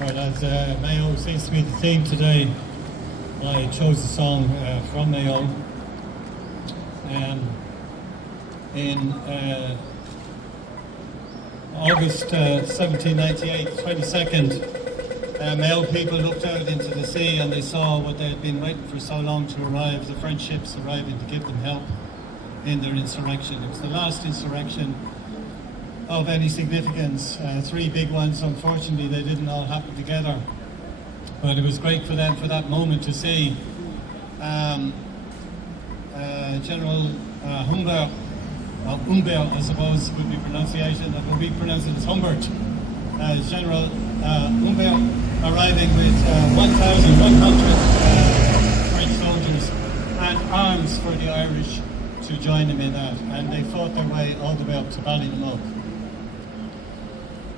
Right, as Mayo seems to be the theme today, I chose a song from Mayo. In August 1798, 22nd, Mayo people looked out into the sea and they saw what they had been waiting for so long to arrive, the French ships arriving to give them help in their insurrection. It was the last insurrection of any significance. Three big ones, unfortunately, they didn't all happen together. But it was great for them for that moment to see General Humbert, Humbert, I suppose would be pronunciation, that would be pronounced as Humbert. General Humbert arriving with 1,100 French soldiers and arms for the Irish to join them in that. And they fought their way all the way up to Ballymaloe.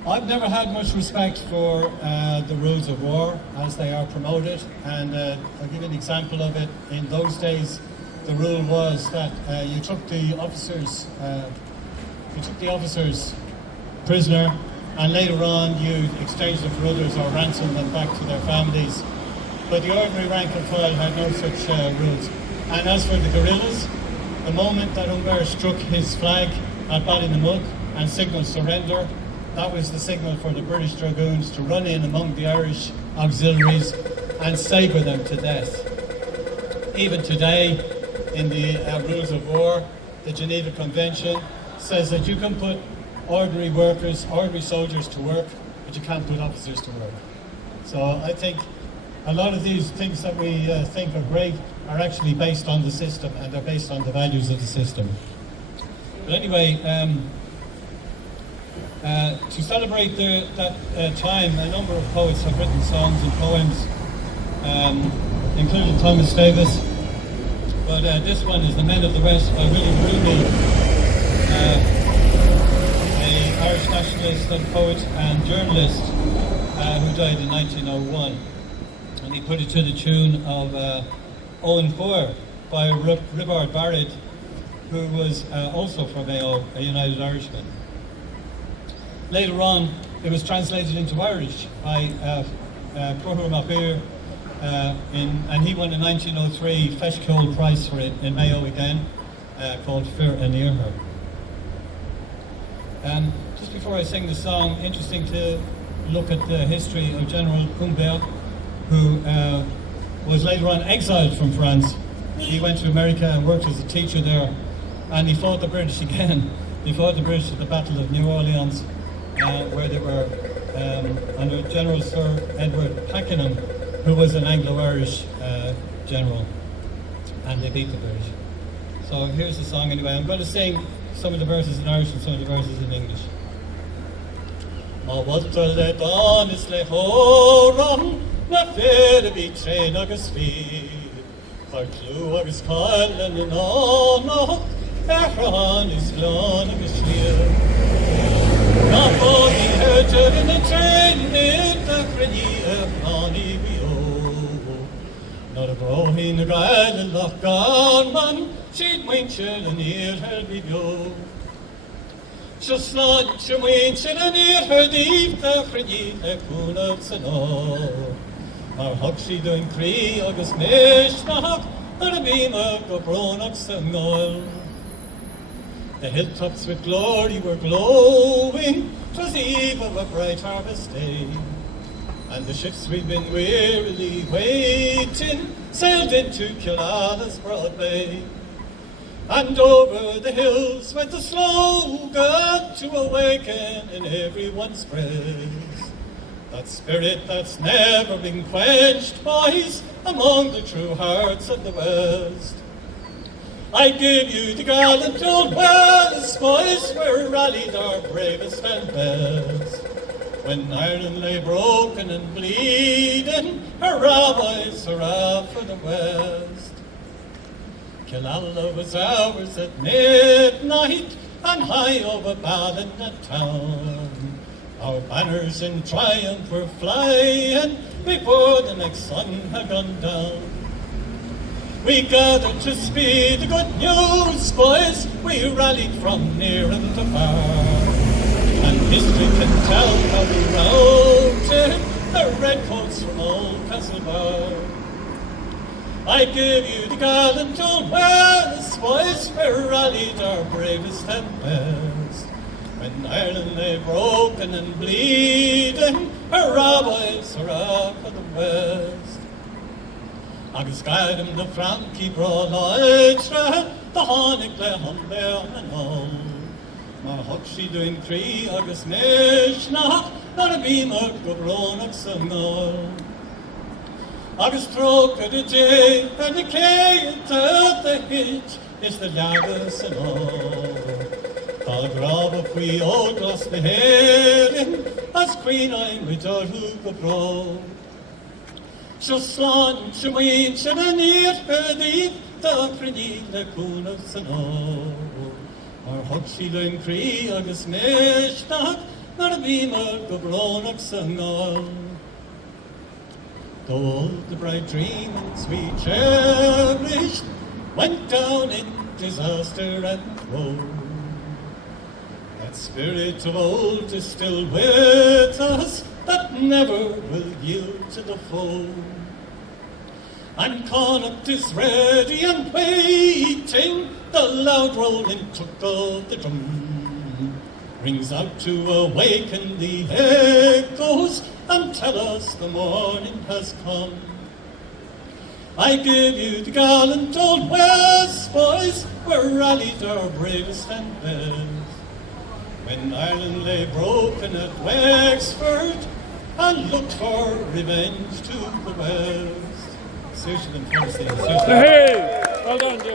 I've never had much respect for the rules of war as they are promoted, and I'll give you an example of it. In those days, the rule was that you took the officers prisoner, and later on you exchanged them for others or ransomed them back to their families. But the ordinary rank and file had no such rules. And as for the guerrillas, the moment that Humbert struck his flag at Ballymaloe and signalled surrender, that was the signal for the British Dragoons to run in among the Irish auxiliaries and sabre them to death. Even today, in the rules of war, the Geneva Convention says that you can put ordinary workers, ordinary soldiers to work, but you can't put officers to work. So I think a lot of these things that we think are great are actually based on the system, and they're based on the values of the system. But anyway, to celebrate that time, a number of poets have written songs and poems, including Thomas Davis. But this one is The Men of the West by William Rooney, an Irish nationalist and poet and journalist who died in 1901. And he put it to the tune of Eoghan Chóir by Riocard Bairéad, who was also from Mayo, a United Irishman. Later on, it was translated into Irish by Croppy Hole, and he won a 1903 Feshkill Prize for it in Mayo again, called Fear and Iarthair. Just before I sing the song, interesting to look at the history of General Humbert, who was later on exiled from France. He went to America and worked as a teacher there, and he fought the British again. He fought the British at the Battle of New Orleans, where they were under General Sir Edward Pakenham, who was an Anglo-Irish general, and they beat the British. So here's the song anyway. I'm going to sing some of the verses in Irish and some of the verses in English. Ma walter le danis le horam, na fere vi train agus fi, far clú agus carlan in anach, han is glán agus liel. Na body herter in the train, near the frenny Eoghan Chóir. Not a brohin a gael a loch man, she'd wincher and ear her video. She'll slot, she'll wincher and ear her deep, the frenny Eoghan Chóir. Our hog she doing cree, agus mish na hog, and a beam of go bronach sang oil. The hilltops with glory were glowing, 'twas the eve of a bright harvest day. And the ships we'd been wearily waiting sailed into Killala's broad bay. And over the hills went the slogan to awaken in everyone's breast that spirit that's never been quenched, boys, among the true hearts of the West. I give you the gallant old Welsh, boys, where rallied our bravest and best. When Ireland lay broken and bleeding, hurrah, boys, hurrah for the West. Killala was ours at midnight, and high over Ballina town. Our banners in triumph were flying before the next sun had gone down. We gathered to speed the good news, boys, we rallied from near and afar. And history can tell how we routed the Castlebar. I give you the gallant old West boys, we rallied our bravest and best. When Ireland lay broken and bleeding, hurrah boys, hurrah for the West. Agus gaidem the Frankie brought Leitra, the Honig le Humber and all. Mar hot she doing tree, agus Mishna, not a beamer go grown-up some more. Agus trog at the day, and the kay at the hitch, is the lagus and all. I'll grab a free old lost the herring, as Queen I'm with her who go bro. So slan, shaween, shana near her deep, the pretty the coon of snow. Our hot she learn cree, agus mesh not a beamer go blown up snow. Though the bright dream and sweet cherished went down in disaster and woe. That spirit of old is still with us, that never will yield to the foe. And Connacht is ready and waiting, the loud rolling tuck of the drum rings out to awaken the echoes and tell us the morning has come. I give you the gallant old West boys, we're rallied our bravest and best. When Ireland lay broken at Wexford and looked for revenge to the west. Seriously, Hey! Well done, Jim.